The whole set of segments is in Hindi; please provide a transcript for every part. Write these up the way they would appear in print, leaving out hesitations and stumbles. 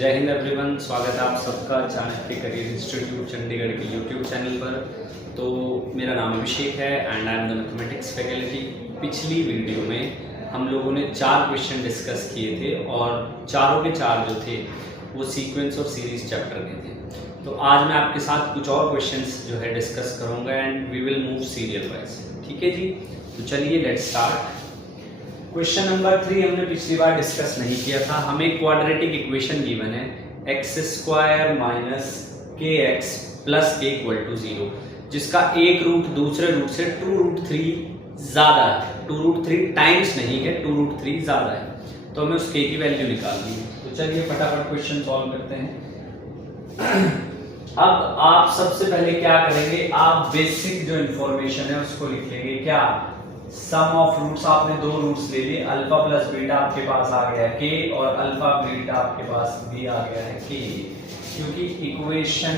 जय हिंद एवरीवन, स्वागत है आप सबका चाणक्य करियर इंस्टीट्यूट चंडीगढ़ के यूट्यूब चैनल पर। तो मेरा नाम अभिषेक है and I am the mathematics faculty. पिछली वीडियो में हम लोगों ने 4 क्वेश्चन डिस्कस किए थे और चारों के चार जो थे वो सीक्वेंस और सीरीज चैप्टर के थे। तो आज मैं आपके साथ कुछ और क्वेश्चंस जो है डिस्कस करूँगा and we will move serial wise. ठीक है जी, तो चलिए लेट्स स्टार्ट। क्वेश्चन नंबर 3 हमने पिछली बार डिस्कस नहीं किया था। हमें क्वाड्रेटिक इक्वेशन गिवन है x² minus kx plus k equal to 0, जिसका एक रूट दूसरे रूट से 2√3 ज्यादा है। 2√3 टाइम्स नहीं है, 2√3 ज्यादा है। तो हमें उस k की वैल्यू निकालनी है। तो चलिए फटाफट क्वेश्चन सॉल्व करते हैं। अब आप सबसे पहले क्या करेंगे, आप बेसिक जो इंफॉर्मेशन है उसको लिख लेंगे। क्या सम ऑफ रूट्स, आपने 2 रूट्स ले लिए, अल्फा प्लस बीटा आपके पास आ गया है k और अल्फा बीटा आपके पास भी आ गया है k, क्योंकि इक्वेशन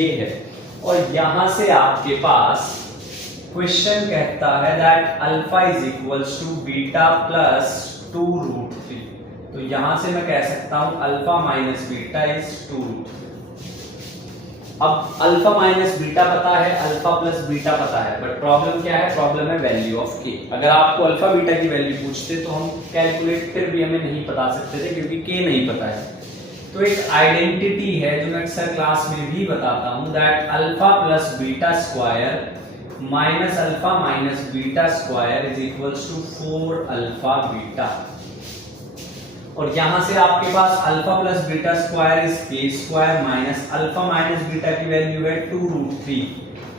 ये है। और यहां से आपके पास क्वेश्चन कहता है that alpha is equals to beta plus 2√3। तो यहां से मैं कह सकता हूं अल्फा माइनस बीटा इज 2√3। अब अल्फा माइनस बीटा पता है, अल्फा प्लस बीटा पता है, बट प्रॉब्लम क्या है? प्रॉब्लम है वैल्यू ऑफ के। अगर आपको अल्फा बीटा की वैल्यू पूछते तो हम कैलकुलेट फिर भी हमें नहीं बता सकते थे, क्योंकि के नहीं पता है। तो एक आइडेंटिटी है जो मैं अक्सर क्लास में भी बताता हूं, that alpha plus beta square minus alpha minus beta square is equals to 4 alpha beta. और यहां से आपके पास alpha plus beta square is के square minus alpha minus beta की वैल्यू है 2√3।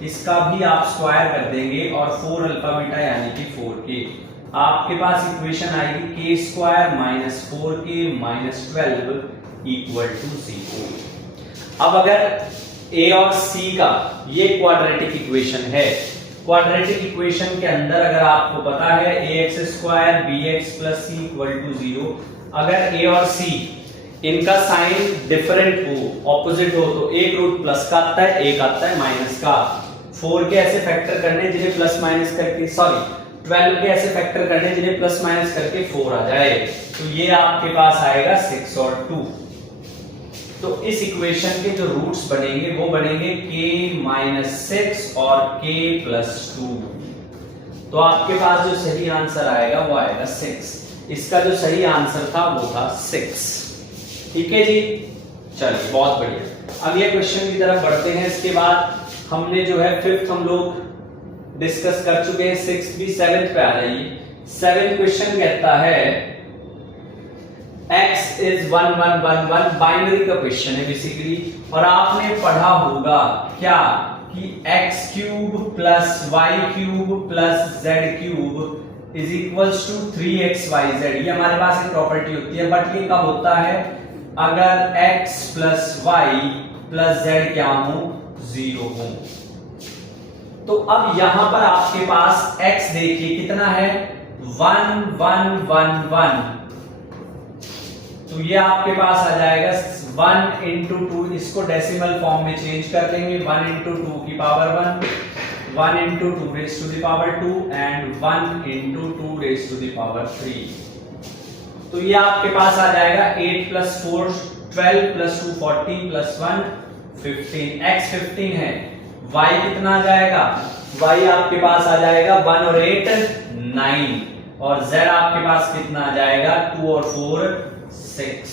इसका भी आप स्क्वायर कर देंगे और 4 अल्फा बीटा यानी कि 4k। आपके पास इक्वेशन आएगी के square minus 4k minus 12 equal to 0। अब अगर a और c का ये क्वाड्रेटिक इक्वेशन है, क्वाड्रेटिक इक्वेशन के अंदर अगर आपको पता है ax² bx + c equal to 0, अगर a और c इनका साइन डिफरेंट हो, ऑपोजिट हो, तो एक रूट प्लस का आता है, एक आता है माइनस का। 4 के ऐसे फैक्टर करने जिन्हें प्लस माइनस करके 12 के ऐसे फैक्टर करने जिन्हें प्लस माइनस करके 4 आ जाए, तो ये आपके पास आएगा 6 और 2। तो इस इक्वेशन के जो रूट्स बनेंगे वो बनेंगे k-6 और k+2। तो आपके पास जो सही आंसर आएगा वो आएगा 6। इसका जो सही आंसर था वो था 6। ठीक है जी, चलिए बहुत बढ़िया। अब ये क्वेश्चन की तरफ बढ़ते हैं। इसके बाद हमने जो है 5th हम लोग डिस्कस कर चुके हैं, 6th भी 7th पे आ जाइए। 7th क्वेश्चन कहता है x इज 1 1 1 1, बाइनरी का क्वेश्चन है बेसिकली। और आपने पढ़ा होगा क्या कि x³ + y³ + z³ is equals to 3xyz। ये हमारे पास एक प्रॉपर्टी होती है, बट ये कब होता है? अगर x + y + z क्या हो? 0 हो। तो अब यहां पर आपके पास x देखिए कितना है, 1 1 1 1। तो ये आपके पास आ जाएगा 1 × 2, इसको डेसिमल फॉर्म में चेंज कर देंगे, 1 × 2 की power 1, 1 × 2 raised to the power 2 and 1 × 2 raised to the power 3। तो ये आपके पास आ जाएगा 8 + 4 12 + 2 14 + 1 15। x 15 है, y कितना आ जाएगा? y आपके पास आ जाएगा 1 और 8 9, और z आपके पास कितना आ जाएगा? 2 और 4 6।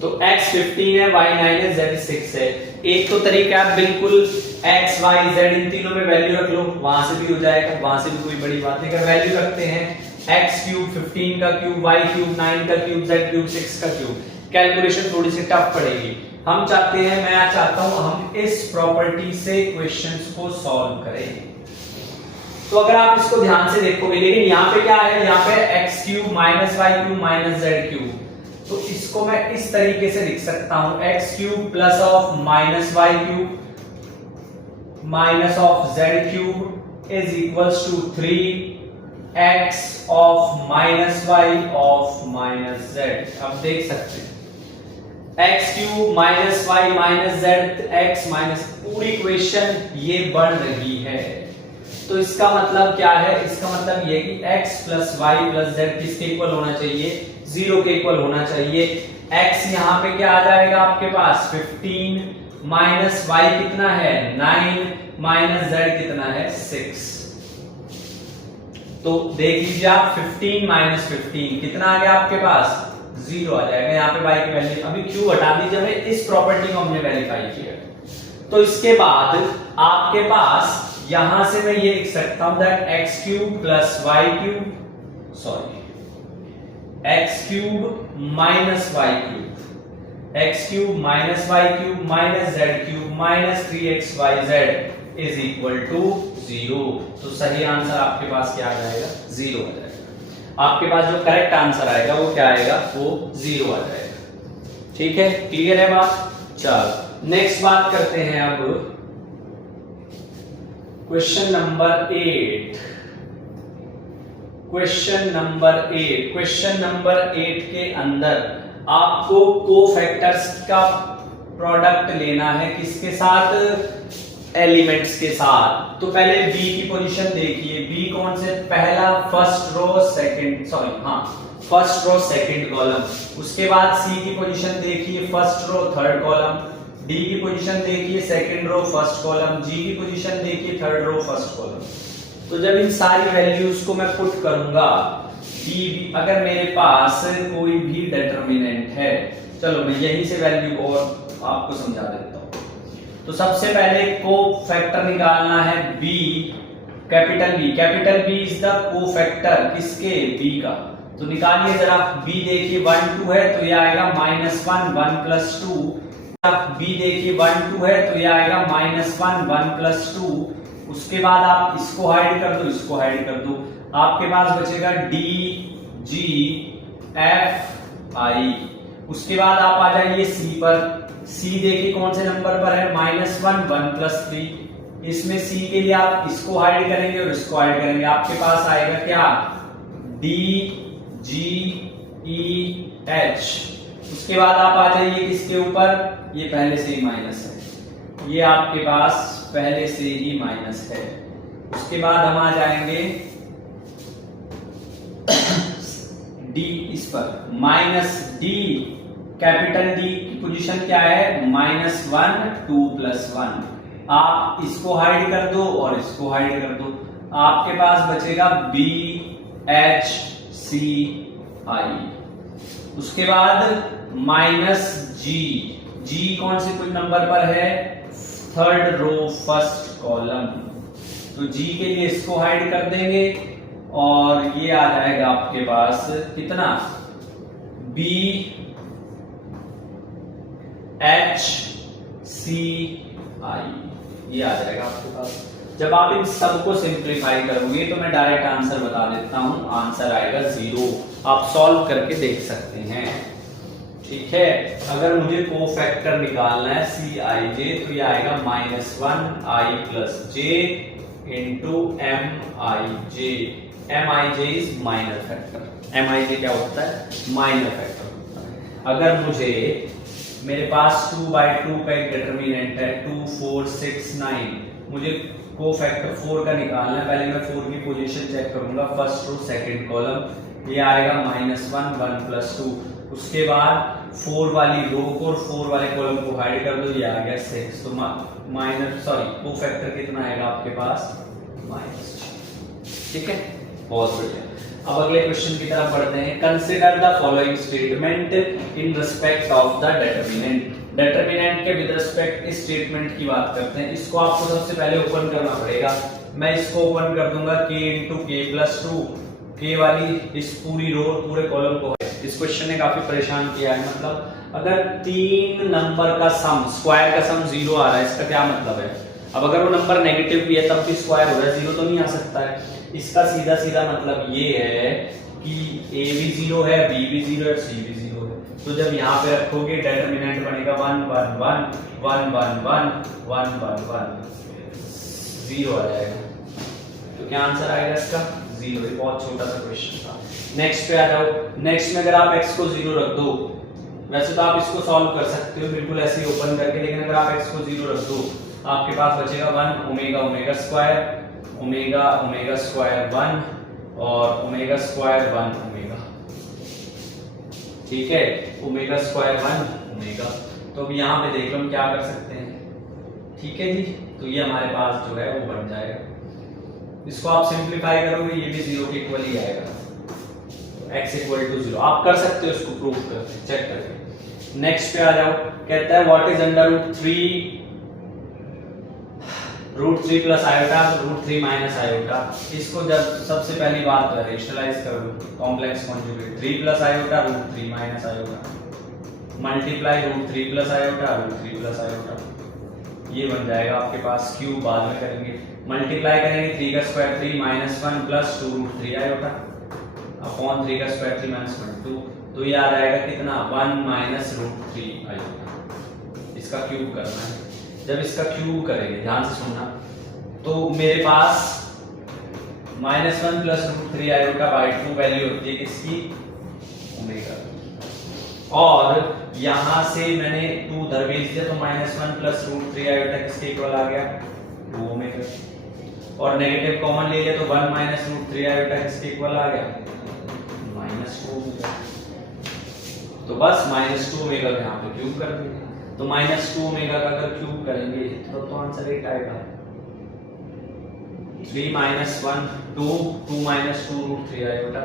तो x 15 है, y 9 है, z 6 है। एक तो तरीका है बिल्कुल x y z इन तीनों में वैल्यू रख लो, वहां से भी हो जाएगा, वहां से भी कोई बड़ी बात नहीं। अगर वैल्यू रखते हैं x³ 15 का क्यूब, y³ 9 का क्यूब, z³ 6 का क्यूब, कैलकुलेशन थोड़ी सी टफ पड़ेगी। हम चाहते हैं, मैं चाहता हूं हम इस प्रॉपर्टी से क्वेश्चंस को सॉल्व करें। तो अगर आप इसको ध्यान से देखोगे, लेकिन यहाँ पे क्या है, यहाँ पे x³ - y³ - z³। तो इसको मैं इस तरीके से लिख सकता हूं, x³ plus of -y³ minus of z³ is equals to 3x of -y of -z। अब देख सकते हैं x³ -y - z x minus, पूरी इक्वेशन ये बढ़ रही है। तो इसका मतलब क्या है, इसका मतलब ये कि x plus y plus z किसके इक्वल होना चाहिए, 0 के इक्वल होना चाहिए। x यहाँ पे क्या आ जाएगा आपके पास 15 माइनस वाई कितना है 9 माइनस जेड कितना है 6। तो देख लीजिए आप 15 माइनस 15 कितना आ गया आपके पास 0 आ जाएगा। यहाँ पे y की वैल्यू अभी क्यों हटा दीजिए, हमें इस प्रॉपर्टी को हमने वेरीफाई किया। तो इसके बाद आपके पास यहां से मैं ये लिख सकता हूं that x cube plus y cube sorry x cube minus y cube, x cube minus y cube minus z cube minus 3xyz is equal to 0। तो सही आंसर आपके पास क्या आ जाएगा 0 आ जाएगा। आपके पास जो करेक्ट आंसर आएगा वो क्या आएगा, वो 0 आ जाएगा। ठीक है, क्लियर है बात। चलो नेक्स्ट बात करते हैं अब क्वेश्चन नंबर 8। क्वेश्चन नंबर 8 के अंदर आपको कोफैक्टर्स का प्रोडक्ट लेना है किसके साथ, एलिमेंट्स के साथ। तो पहले b की पोजीशन देखिए, b कौन से, पहला first row second first row second column. उसके बाद c की पोजीशन देखिए, first row third column. d की पोजीशन देखिए, second row first column. g की पोजीशन देखिए, थर्ड रो फर्स्ट कॉलम। तो जब इन सारी वैल्यूज को मैं पुट करूंगा, b अगर मेरे पास कोई भी डिटरमिनेंट है, चलो मैं यहीं से वैल्यू और आपको समझा देता हूं। तो सबसे पहले कोफैक्टर निकालना है b, capital B is the cofactor किसके, b का। तो निकालिए जरा, b देखिए 1 2 है तो ये आएगा -1 1 प्लस 2। b देखिए 1 2 है तो ये आएगा -1 1 प्लस 2। उसके बाद आप इसको हाइड कर दो, इसको हाइड कर दो, आपके पास बचेगा d g f i। उसके बाद आप आ जाइए c पर। c देखिए कौन से नंबर पर है, -1 1 प्लस 3। इसमें c के लिए आप इसको हाइड करेंगे और इसको हाइड करेंगे, आपके पास आएगा क्या d g e h। उसके बाद आप आ जाइए इसके ऊपर, ये पहले से ही माइनस है, ये आपके पास पहले से ही माइनस है। उसके बाद हम आ जाएंगे d इस पर, -d कैपिटल D की पोजीशन क्या है -1 2 प्लस 1। आप इसको हाइड कर दो और इसको हाइड कर दो, आपके पास बचेगा B H C I। उसके बाद -G कौन से कुछ नंबर पर है, थर्ड रो फर्स्ट कॉलम। तो G के लिए इसको हाइड कर देंगे और ये आ जाएगा आपके पास कितना B H C I, ये आ जाएगा आपके पास। जब आप इन सबको सिंप्लीफाई करोगे तो मैं डायरेक्ट आंसर बता देता हूं, आंसर आएगा 0। आप सॉल्व करके देख सकते हैं। ठीक है, अगर मुझे कोफैक्टर निकालना है Cij तो ये आएगा -1 i plus j into Mij is minor factor. Mij क्या होता है, माइनर फैक्टर होता है। अगर मुझे मेरे पास 2/2 का एक डिटरमिनेंट है 2 4 6 9, मुझे कोफैक्टर 4 का निकालना है। पहले मैं 4 की पोजीशन चेक करूंगा, फर्स्ट रो सेकंड कॉलम, ये आएगा -1 1 प्लस 2। उसके बाद 4 वाली रो को और 4 वाले कॉलम को हाइड कर दो, ये आ गया 6। तो कोफैक्टर कितना आएगा आपके पास -6। ठीक है, बहुत बढ़िया। अब अगले क्वेश्चन की तरफ बढ़ते हैं। Consider the following statement in respect of the determinant. Determinant के विद रिस्पेक्ट इस स्टेटमेंट की बात करते हैं। इसको आपको सबसे पहले ओपन करना पड़ेगा। मैं इसको ओपन कर दूंगा k × k + 2, k वाली इस पूरी रो पूरे कॉलम को। इस क्वेश्चन ने काफी परेशान किया है। मतलब अगर 3 नंबर का सम, स्क्वायर का सम 0 आ रहा है, इसका क्या मतलब है। अब अगर वो नंबर नेगेटिव भी है तब भी स्क्वायर हो रहा है, 0 तो नहीं आ सकता है। इसका सीधा सीधा मतलब ये है कि a भी 0 है, b भी 0 है, c भी 0 है। तो जब यहाँ पे रखोगे डिटरमिनेंट बनेगा 1 1 1 1 1 1 1 1 1, 0 आ जाएगा। तो क्या आंसर आएगा इसका 0। ये बहुत छोटा सा क्वेश्चन था। नेक्स्ट पे आ जाओ। नेक्स्ट में अगर आप x को 0 रख दो, वैसे तो आप इसको सॉल्व कर सकते हो बिल्कुल ऐसे ही ओपन करके, लेकिन अगर आप x को 0 रख दो आपके पास बचेगा 1 omega omega square omega omega square 1 और ओमेगा स्क्वायर 1 ओमेगा, ठीक है, ओमेगा स्क्वायर 1 ओमेगा। तो अब यहाँ पे देख लो हम क्या कर सकते हैं, ठीक है जी। तो ये हमारे पास जो है वो बन जाएगा, इसको आप सिंप्लीफाई करोगे ये भी 0 के इक्वल ही आएगा, x इक्वल टू 0। आप कर सकते हो इसको प्रूव करके, चेक करके। नेक्स्ट पे आ जाओ, कहता है what is under root three plus iota root 3 minus iota. इसको जब सबसे पहली बात तो रेशनलाइज कर लो, complex conjugate 3 plus iota root 3 minus iota multiply root 3 plus iota root 3 plus iota, ये बन जाएगा आपके पास। क्यूब बाद में करेंगे, मल्टीप्लाई करेंगे 3 का square 3 minus 1 plus 2 root 3 iota upon 3 का स्क्वायर 3 माइनस 1 2, तो ये आ जाएगा कितना 1 माइनस रूट 3 आयोटा। इसका क्यूब करना है। जब इसका क्यूब करेंगे, ध्यान से सुनना, तो मेरे पास -1 plus root 3 iota by 2 value होती है किसकी, ओमेगा। और यहां से मैंने 2 उधर भेज दिया तो -1 प्लस रूट 3 आयोटा किसके इक्वल आ गया, 2 ओमेगा। और नेगेटिव कॉमन ले लिया तो 1 माइनस रूट 3 आयोटा किसके इक्वल आ गया, -2 ओमेगा। तो बस -2 ओमेगा को यहाँ पे क्यूब कर देंगे, तो -2 ओमेगा का अगर क्यूब करेंगे तो आंसर 8 आएगा। 3 माइनस 1 2 माइनस 2 रूट 3 आयोटा,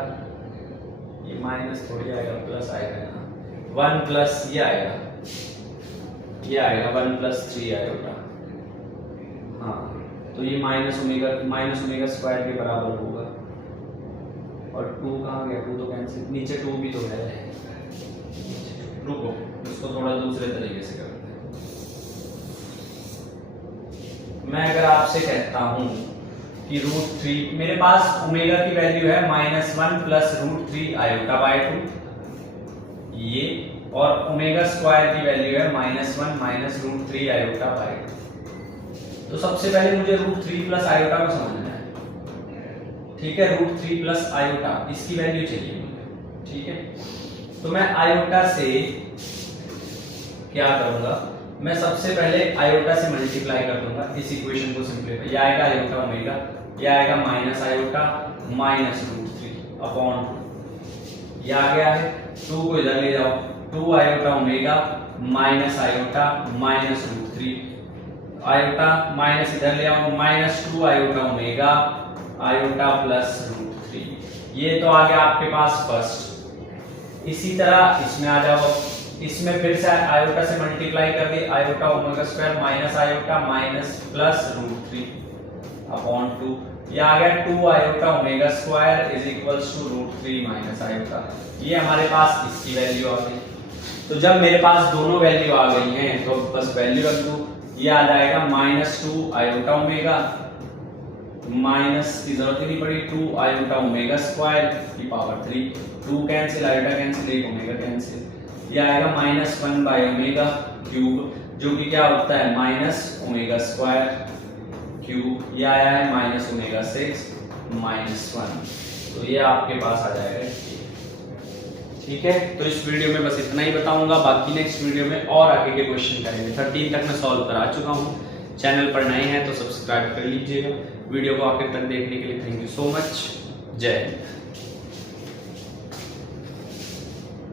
ये माइनस थोड़ी आएगा प्लस आएगा यहाँ, 1 प्लस ये आएगा 1 प्लस 3 आयोटा, हाँ तो ये माइनस ओमेगा स्क्वायर के बराबर होगा। और 2 कहाँ गया, 2 तो कैंसिल, नीचे 2 भी तो है। रुको इसको थोड़ा दूसरे तरीके से करते हैं। मैं अगर आपसे कहता हूं कि रूट 3, मेरे पास ओमेगा की वैल्यू है -1 प्लस रूट 3 आयोटा बाई 2 ये, और ओमेगा स्क्वायर की वैल्यू है -1 माइनस रूट 3 आयोटा बाई 2। तो सबसे पहले मुझे रूट 3 प्लस आयोटा को समझना है, ठीक है। रूट 3 प्लस आयोटा इसकी वैल्यू चाहिए मुझे, ठीक है। तो मैं आयोटा से क्या करूंगा, मैं सबसे पहले आयोटा से मल्टीप्लाई कर दूंगा इस इक्वेशन को सिंप्लीफाई। ये आएगा आयोटा ओमेगा, ये आएगा minus iota minus root 3 upon 2, ये आ गया है। 2 को इधर ले जाओ, 2 iota omega minus iota minus root 3 iota minus इधर ले आओ -2 iota omega iota plus root 3, ये तो आ गया आपके पास फर्स्ट। इसी तरह इसमें आ जाओ, इसमें फिर से आयोटा से मल्टीप्लाई कर दी, iota omega square minus iota minus plus root 3 upon 2, ये आ गया 2 iota omega square is equals to root 3 minus iota. ये हमारे पास इसकी वैल्यू आ गई। तो जब मेरे पास दोनों वैल्यू आ गई हैं तो बस वैल्यू रख दो, ये आ जाएगा -2 आयोटा ओमेगा, माइनस की जरूरत ही नहीं पड़ी, 2 आयोटा ओमेगा स्क्वायर की power 3, 2 cancel iota cancel, 1 omega cancel, ये आएगा -1 बाई ओमेगा क्यूब, जो कि क्या होता है माइनस ओमेगा स्क्वायर क्यूब, ये आया है -ओमेगा6 -1, तो ये आपके पास आ जाएगा, ठीक है। तो इस वीडियो में बस इतना ही बताऊंगा, बाकी नेक्स्ट वीडियो में और आगे के क्वेश्चन करेंगे। 13 तक मैं सॉल्व करा चुका हूँ। चैनल पर नए हैं तो सब्सक्राइब कर लीजिएगा। वीडियो को आखिर तक देखने के लिए थैंक यू सो मच। जय हिंद।